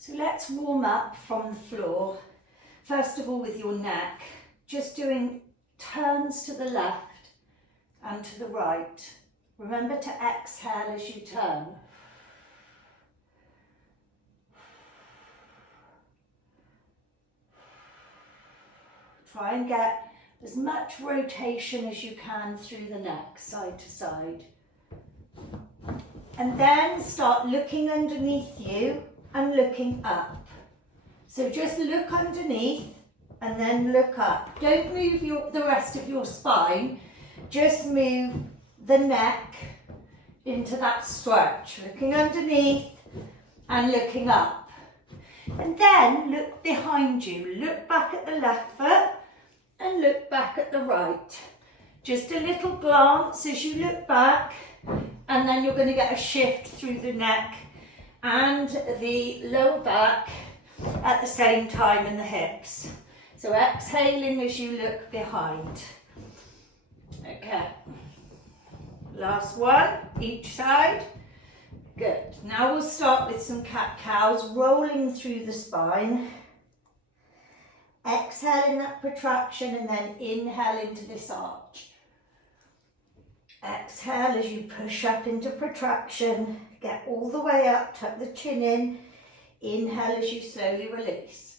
So let's warm up from the floor. First of all with your neck, just doing turns to the left and to the right. Remember to exhale as you turn. Try and get as much rotation as you can through the neck, side to side. And then start looking underneath you and looking up. So just look underneath and then look up. Don't move the rest of your spine, just move the neck into that stretch. Looking underneath and looking up. And then look behind you. Look back at the left foot and look back at the right. Just a little glance as you look back, and then you're going to get a shift through the neck and the lower back at the same time in the hips. So exhaling as you look behind. Okay. Last one, each side. Good. Now we'll start with some cat-cows, rolling through the spine. Exhaling that protraction and then inhale into this arch. Exhale as you push up into protraction. Get all the way up, tuck the chin in. Inhale as you slowly release.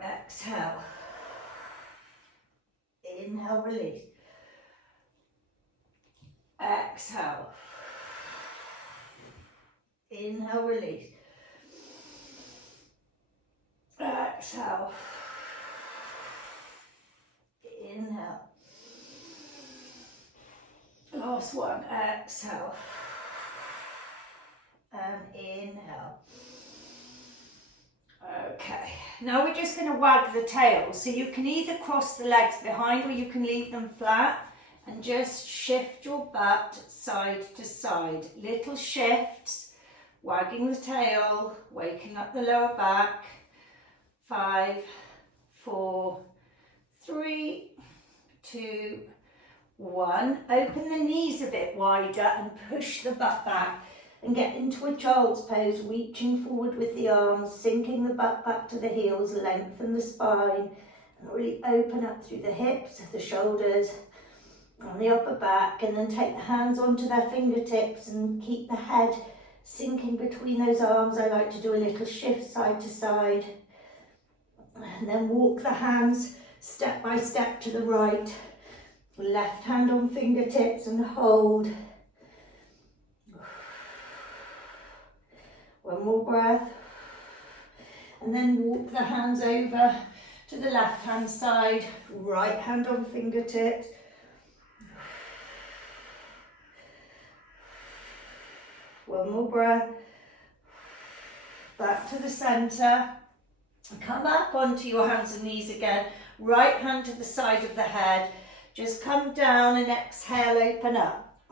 Exhale. Inhale, release. Exhale. Inhale, release. Exhale. Inhale. Last one. Exhale. And inhale. Okay. Now we're just going to wag the tail. So you can either cross the legs behind or you can leave them flat and just shift your butt side to side. Little shifts, wagging the tail, waking up the lower back. 5, 4, 3, 2, 1. Open the knees a bit wider and push the butt back and get into a child's pose, reaching forward with the arms, sinking the butt back to the heels, lengthen the spine and really open up through the hips, the shoulders and the upper back, and then take the hands onto their fingertips and keep the head sinking between those arms. I like to do a little shift side to side. And then walk the hands step by step to the right. Left hand on fingertips and hold. One more breath. And then walk the hands over to the left hand side. Right hand on fingertips. One more breath. Back to the centre. Come up onto your hands and knees again. Right hand to the side of the head. Just come down and exhale, open up.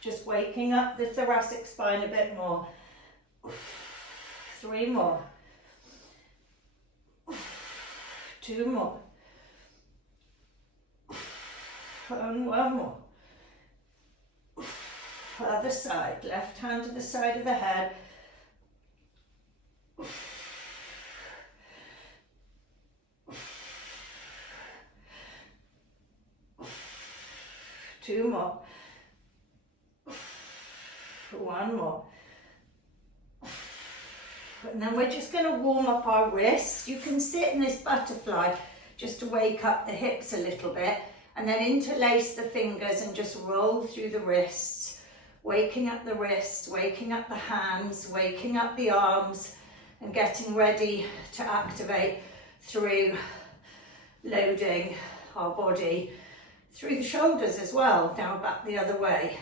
Just waking up the thoracic spine a bit more. 3 more. 2 more. And 1 more. Other side. Left hand to the side of the head. 2 more. 1 more. And then we're just going to warm up our wrists. You can sit in this butterfly just to wake up the hips a little bit, and then interlace the fingers and just roll through the wrists, waking up the wrists, waking up the hands, waking up the arms, and getting ready to activate through loading our body through the shoulders as well. Now back the other way.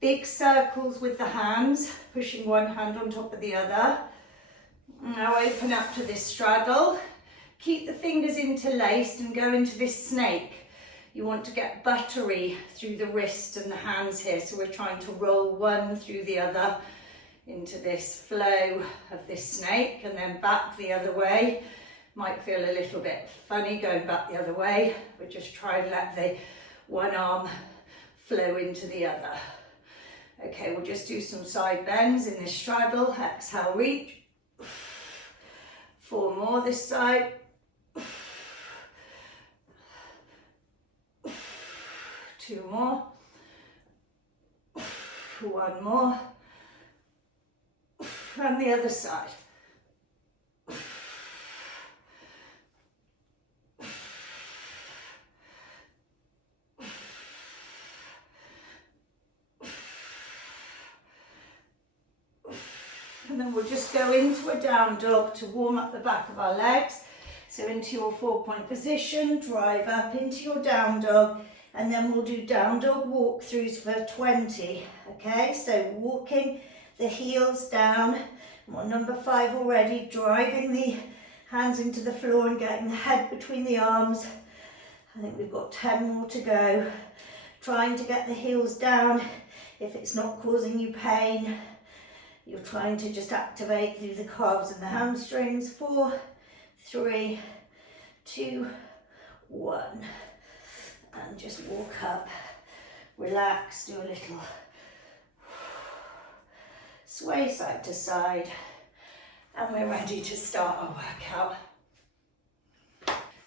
Big circles with the hands, pushing one hand on top of the other. Now open up to this straddle. Keep the fingers interlaced and go into this snake. You want to get buttery through the wrists and the hands here. So we're trying to roll one through the other into this flow of this snake, and then back the other way. Might feel a little bit funny going back the other way, but just try and let the one arm flow into the other. Okay, we'll just do some side bends in this straddle. Exhale, reach. 4 more this side. 2 more. 1 more. And the other side. And then we'll just go into a down dog to warm up the back of our legs. So into your 4-point position, drive up into your down dog, and then we'll do down dog walkthroughs for 20. Okay, so walking the heels down. We're on number 5 already, driving the hands into the floor and getting the head between the arms. I think we've got 10 more to go. Trying to get the heels down if it's not causing you pain. You're trying to just activate through the calves and the hamstrings. 4, 3, 2, 1. And just walk up, relax, do a little sway side to side. And we're ready to start our workout.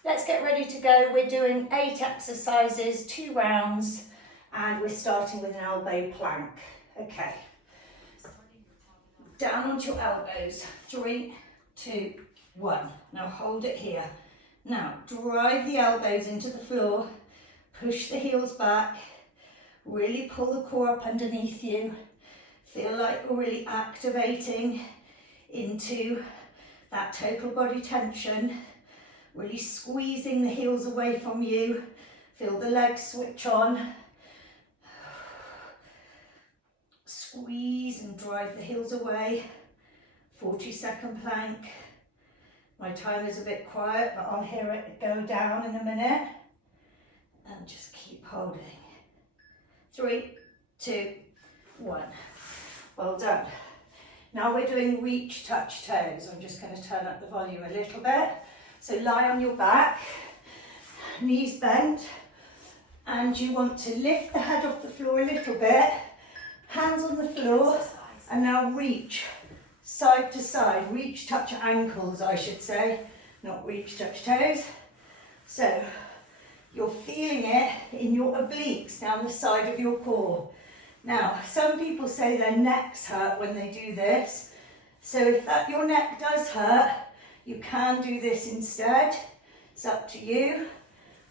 Let's get ready to go. We're doing 8 exercises, 2 rounds, and we're starting with an elbow plank. Okay. Down onto your elbows. 3, 2, 1. Now hold it here. Now drive the elbows into the floor. Push the heels back. Really pull the core up underneath you. Feel like you're really activating into that total body tension. Really squeezing the heels away from you. Feel the legs switch on. Squeeze and drive the heels away. 40-second plank. My timer's a bit quiet, but I'll hear it go down in a minute. And just keep holding. 3, 2, 1. Well done. Now we're doing reach, touch, toes. I'm just going to turn up the volume a little bit. So lie on your back, knees bent, and you want to lift the head off the floor a little bit, hands on the floor, and now reach side to side. Reach, touch ankles, I should say, not reach, touch toes. So you're feeling it in your obliques down the side of your core. Now, some people say their necks hurt when they do this. So if your neck does hurt, you can do this instead. It's up to you.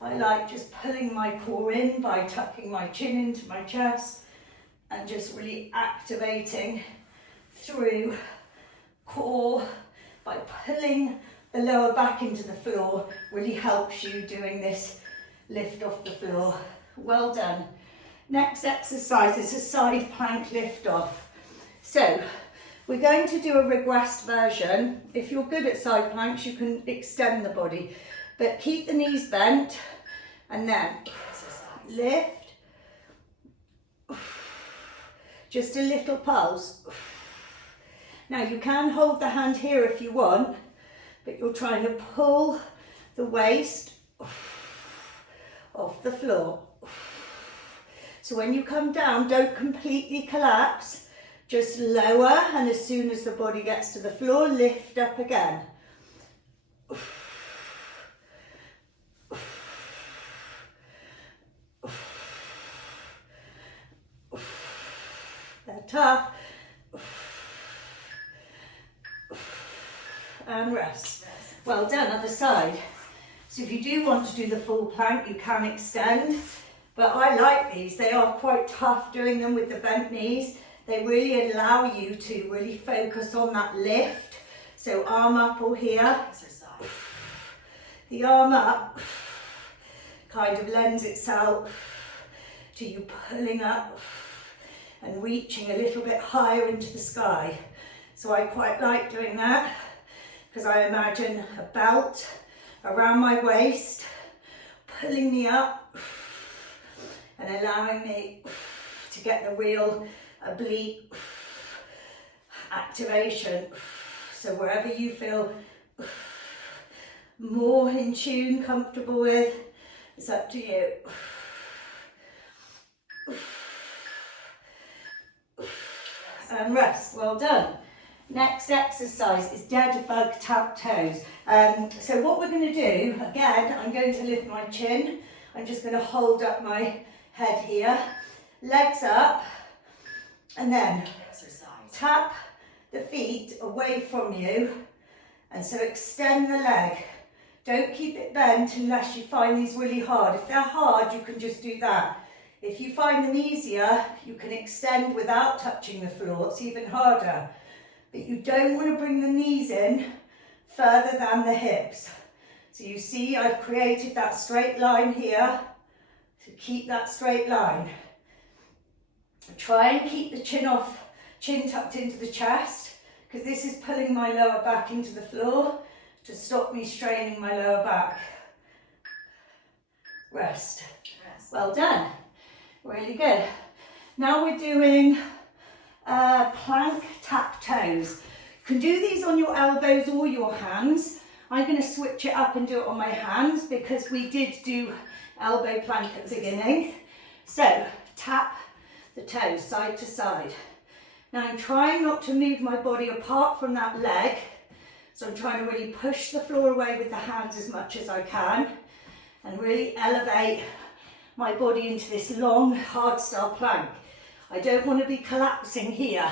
I like just pulling my core in by tucking my chin into my chest and just really activating through core by pulling the lower back into the floor. Really helps you doing this lift off the floor. Well done. Next exercise is a side plank lift off. So we're going to do a regressed version. If you're good at side planks, you can extend the body, but keep the knees bent and then lift. Just a little pulse. Now you can hold the hand here if you want, but you're trying to pull the waist off the floor. So when you come down, don't completely collapse. Just lower, and as soon as the body gets to the floor, lift up again. They're tough. And rest. Well done, other side. So if you do want to do the full plank, you can extend. But I like these. They are quite tough doing them with the bent knees. They really allow you to really focus on that lift. So arm up or here. The arm up kind of lends itself to you pulling up and reaching a little bit higher into the sky. So I quite like doing that because I imagine a belt around my waist, pulling me up and allowing me to get the real oblique activation. So wherever you feel more in tune, comfortable with, it's up to you. and rest. Well done. Next exercise is dead bug tap toes. So what we're going to do, again, I'm going to lift my chin. I'm just going to hold up my head here, legs up, and then tap the feet away from you, and so extend the leg. Don't keep it bent unless you find these really hard. If they're hard, you can just do that. If you find them easier, you can extend without touching the floor. It's even harder. But you don't want to bring the knees in further than the hips. So you see, I've created that straight line here. So keep that straight line. Try and keep the chin tucked into the chest, because this is pulling my lower back into the floor to stop me straining my lower back. Rest. Well done. Really good. Now we're doing plank tap toes. You can do these on your elbows or your hands. I'm going to switch it up and do it on my hands because we did do elbow plank at the beginning. So tap the toes side to side. Now I'm trying not to move my body apart from that leg. So I'm trying to really push the floor away with the hands as much as I can and really elevate my body into this long hard style plank. I don't want to be collapsing here.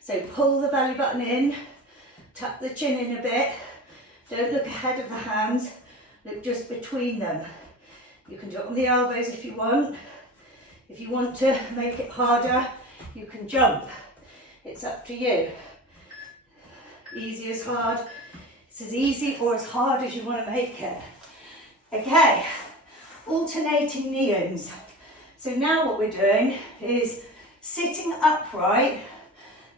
So pull the belly button in, tuck the chin in a bit. Don't look ahead of the hands, look just between them. You can do it on the elbows if you want. If you want to make it harder, you can jump. It's up to you. Easy as hard. It's as easy or as hard as you want to make it. Okay, alternating knee-ins. So now what we're doing is sitting upright,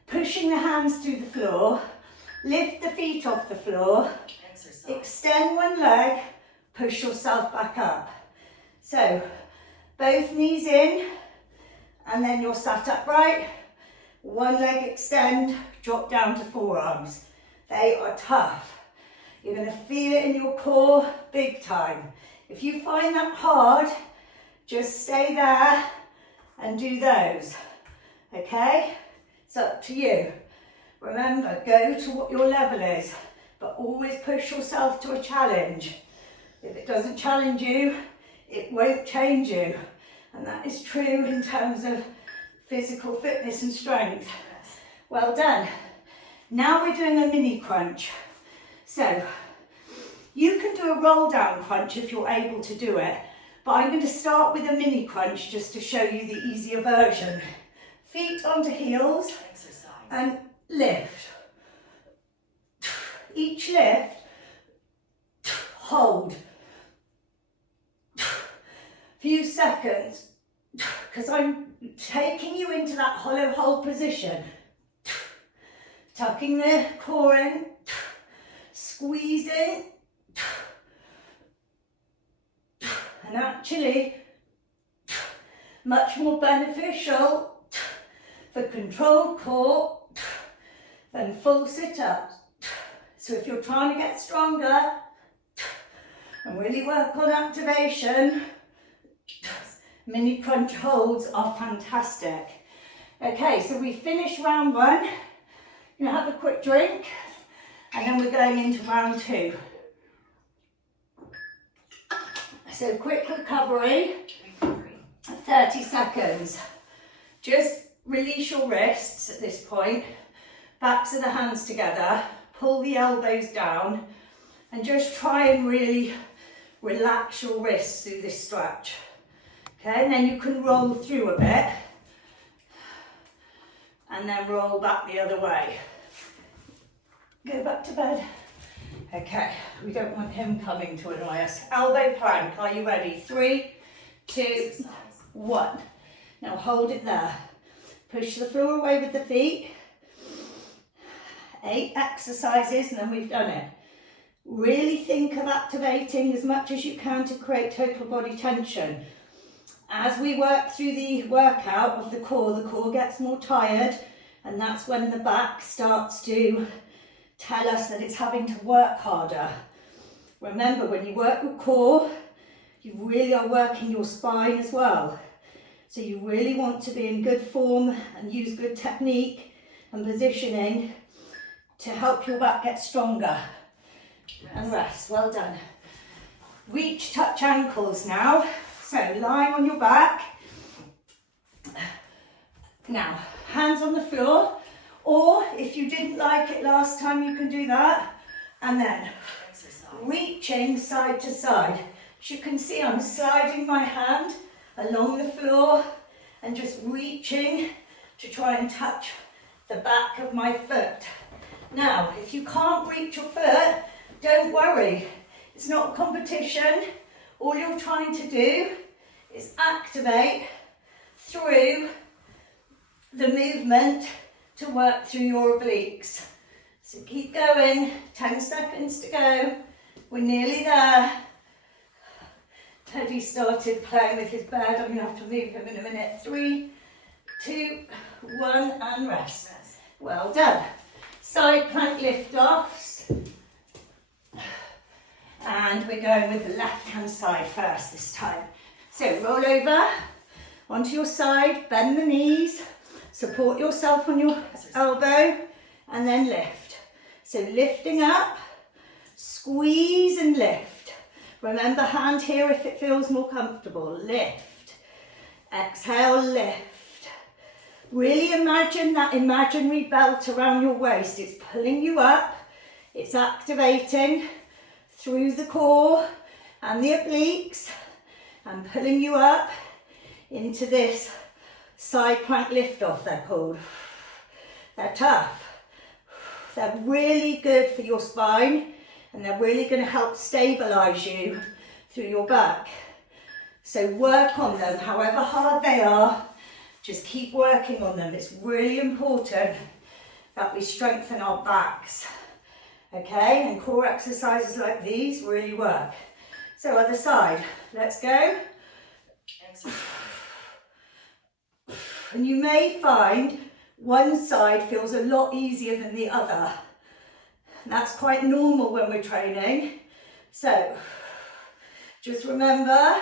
pushing the hands to the floor, lift the feet off the floor, extend one leg, push yourself back up. So both knees in, and then you're sat upright, one leg extend, drop down to forearms. They are tough. You're going to feel it in your core big time. If you find that hard, just stay there and do those. Okay? It's up to you. Remember, go to what your level is, but always push yourself to a challenge. If it doesn't challenge you, it won't change you. And that is true in terms of physical fitness and strength. Well done. Now we're doing a mini crunch. So you can do a roll down crunch if you're able to do it, but I'm going to start with a mini crunch just to show you the easier version. Feet onto heels and lift. Each lift, hold. Few seconds, because I'm taking you into that hollow hold position. Tucking the core in, squeezing, and actually much more beneficial for controlled core than full sit-ups. So if you're trying to get stronger and really work on activation, mini crunch holds are fantastic. Okay, so we finished round one. You're going to have a quick drink, and then we're going into round two. So quick recovery, 30 seconds. Just release your wrists at this point, backs of the hands together, pull the elbows down, and just try and really relax your wrists through this stretch. Okay, and then you can roll through a bit, and then roll back the other way. Go back to bed. Okay, we don't want him coming to annoy us. Elbow plank, are you ready? 3, 2, 1. Now hold it there. Push the floor away with the feet. 8 exercises and then we've done it. Really think of activating as much as you can to create total body tension. As we work through the workout of the core gets more tired, and that's when the back starts to tell us that it's having to work harder. Remember, when you work your core, you really are working your spine as well. So you really want to be in good form and use good technique and positioning to help your back get stronger. And rest, well done. Reach, touch ankles now. So lying on your back. Now, hands on the floor, or if you didn't like it last time, you can do that. And then reaching side to side. As you can see, I'm sliding my hand along the floor and just reaching to try and touch the back of my foot. Now, if you can't reach your foot, don't worry. It's not a competition. All you're trying to do is activate through the movement to work through your obliques. So keep going, 10 seconds to go. We're nearly there. Teddy started playing with his bed. I'm gonna have to move him in a minute. 3, 2, 1, and rest. Well done. Side plank lift offs. And we're going with the left hand side first this time. So roll over onto your side, bend the knees, support yourself on your elbow, and then lift. So lifting up, squeeze and lift. Remember, hand here if it feels more comfortable. Lift. Exhale, lift. Really imagine that imaginary belt around your waist. It's pulling you up. It's activating through the core and the obliques and pulling you up into this side plank lift off, they're called. They're tough. They're really good for your spine, and they're really going to help stabilize you through your back. So work on them, however hard they are, just keep working on them. It's really important that we strengthen our backs, okay? And core exercises like these really work. So other side, let's go. And you may find one side feels a lot easier than the other. That's quite normal when we're training. So just remember,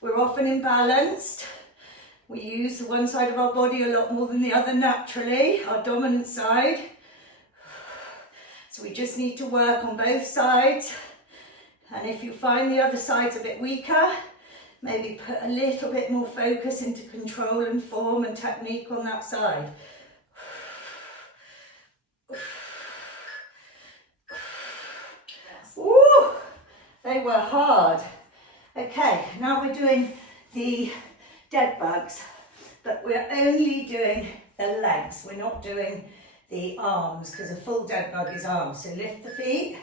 we're often imbalanced. We use one side of our body a lot more than the other naturally, our dominant side. So we just need to work on both sides. And if you find the other side's a bit weaker, maybe put a little bit more focus into control and form and technique on that side. Ooh, they were hard. Okay, now we're doing the dead bugs, but we're only doing the legs. We're not doing the arms, because a full dead bug is arms. So lift the feet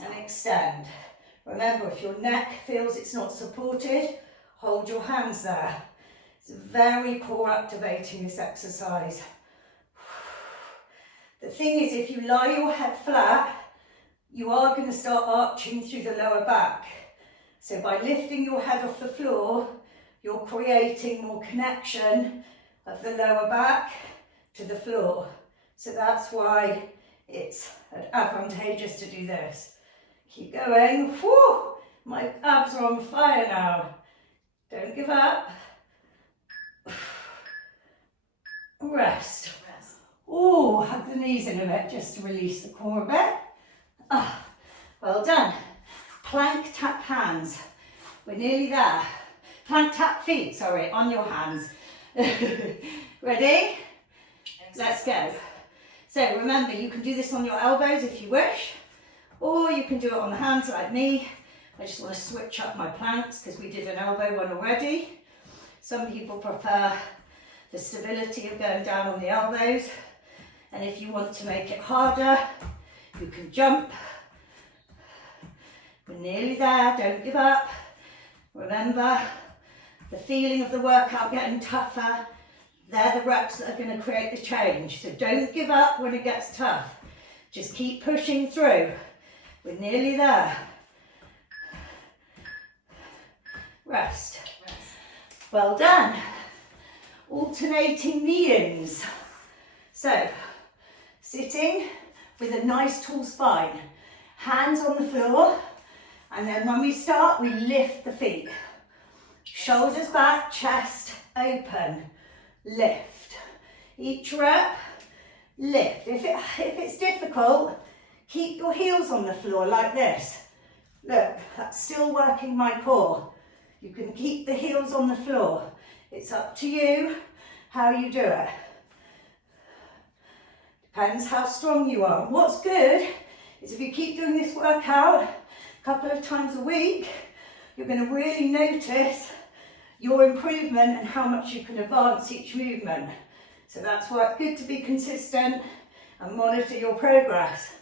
and extend. Remember, if your neck feels it's not supported, hold your hands there. It's very core activating, this exercise. The thing is, if you lie your head flat, you are going to start arching through the lower back. So by lifting your head off the floor, you're creating more connection of the lower back to the floor. So that's why it's advantageous to do this. Keep going. Whew, my abs are on fire now. Don't give up. Rest. Oh, hug the knees in a bit just to release the core a bit. Ah, well done. Plank tap hands. We're nearly there. Plank tap feet, sorry, on your hands. Ready? Let's go. So remember, you can do this on your elbows if you wish, or you can do it on the hands like me. I just want to switch up my planks because we did an elbow one already. Some people prefer the stability of going down on the elbows. And if you want to make it harder, you can jump. We're nearly there, don't give up. Remember, the feeling of the workout getting tougher, they're the reps that are going to create the change. So don't give up when it gets tough. Just keep pushing through. We're nearly there. Rest. Well done. Alternating knee-ins. So, sitting with a nice tall spine. Hands on the floor. And then when we start, we lift the feet. Shoulders back, chest open. Lift. Each rep lift. If it's difficult, keep your heels on the floor like this. Look, that's still working my core. You can keep the heels on the floor. It's up to you how you do it. Depends how strong you are. And what's good is if you keep doing this workout a couple of times a week, you're going to really notice your improvement and how much you can advance each movement. So that's why it's good to be consistent and monitor your progress.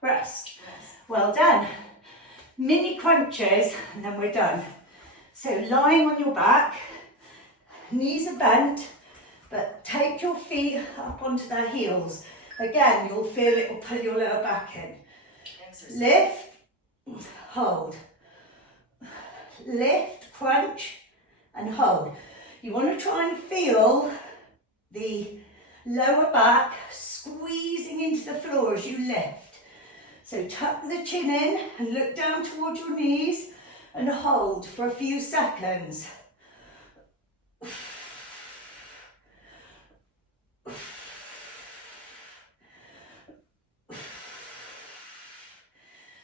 Rest. Well done. Mini crunches and then we're done. So lying on your back, knees are bent, but take your feet up onto their heels. Again, you'll feel it will pull your lower back in. Lift, hold. Lift, crunch, and hold. You want to try and feel the lower back squeezing into the floor as you lift. So tuck the chin in and look down towards your knees and hold for a few seconds.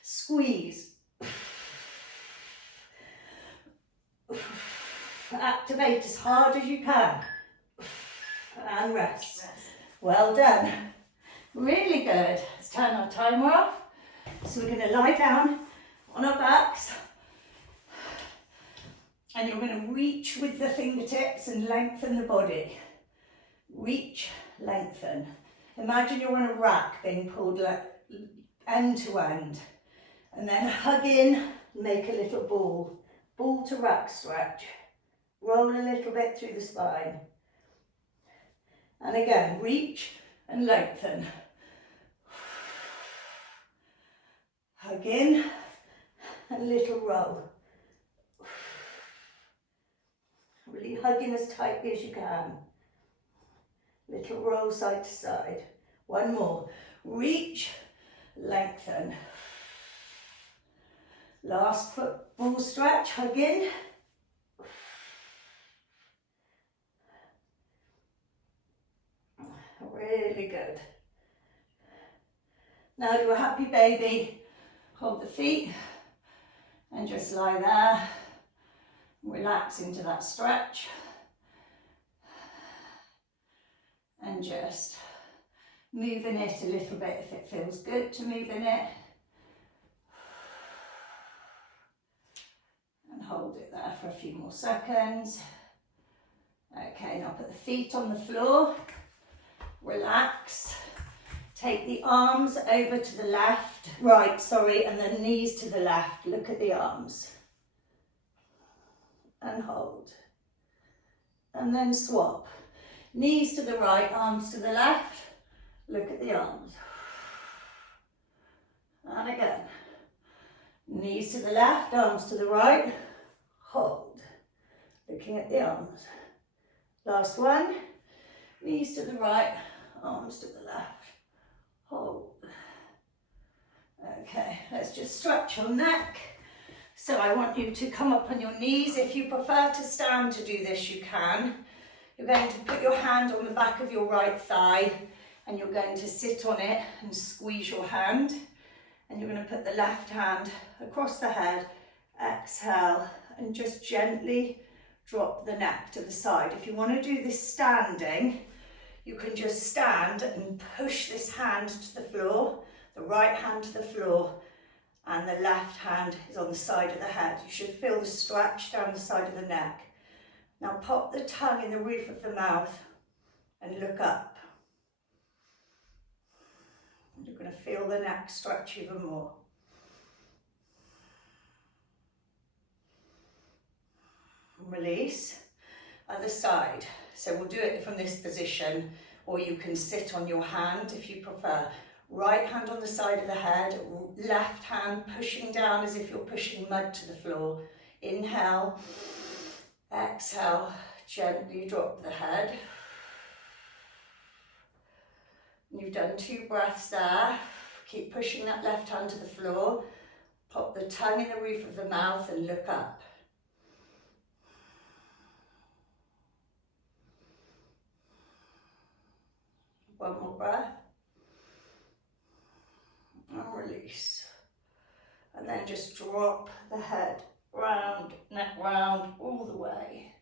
Squeeze. Activate as hard as you can. And rest. Well done. Really good. Let's turn our timer off. So we're going to lie down on our backs. And you're going to reach with the fingertips and lengthen the body. Reach, lengthen. Imagine you're on a rack being pulled like end to end. And then hug in, make a little ball. Ball to rack stretch. Roll a little bit through the spine. And again, reach and lengthen. Hug in, a little roll. Really hug in as tightly as you can. Little roll side to side. One more. Reach, lengthen. Last football stretch, hug in. Really good. Now do a happy baby. Hold the feet and just lie there. Relax into that stretch. And just move in it a little bit if it feels good to move in it. And hold it there for a few more seconds. Okay, now put the feet on the floor. Relax. Take the arms over to the left, right, sorry, and the knees to the left. Look at the arms. And hold. And then swap. Knees to the right, arms to the left. Look at the arms. And again. Knees to the left, arms to the right. Hold. Looking at the arms. Last one. Knees to the right, arms to the left. Hold. Okay, let's just stretch your neck. So I want you to come up on your knees. If you prefer to stand to do this, you can. You're going to put your hand on the back of your right thigh and you're going to sit on it and squeeze your hand. And you're going to put the left hand across the head, exhale, and just gently drop the neck to the side. If you want to do this standing, you can just stand and push this hand to the floor, the right hand to the floor, and the left hand is on the side of the head. You should feel the stretch down the side of the neck. Now pop the tongue in the roof of the mouth and look up. You're going to feel the neck stretch even more. Release. Other side. So we'll do it from this position, or you can sit on your hand if you prefer. Right hand on the side of the head, left hand pushing down as if you're pushing mud to the floor. Inhale, exhale, gently drop the head. You've done 2 breaths there. Keep pushing that left hand to the floor. Pop the tongue in the roof of the mouth and look up. One more and then just drop the head round, neck round, all the way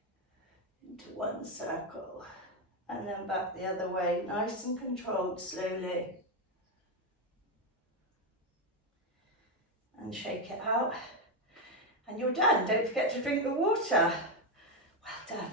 into one circle, and then back the other way, nice and controlled, slowly. And shake it out, and you're done. Don't forget to drink the water. Well done.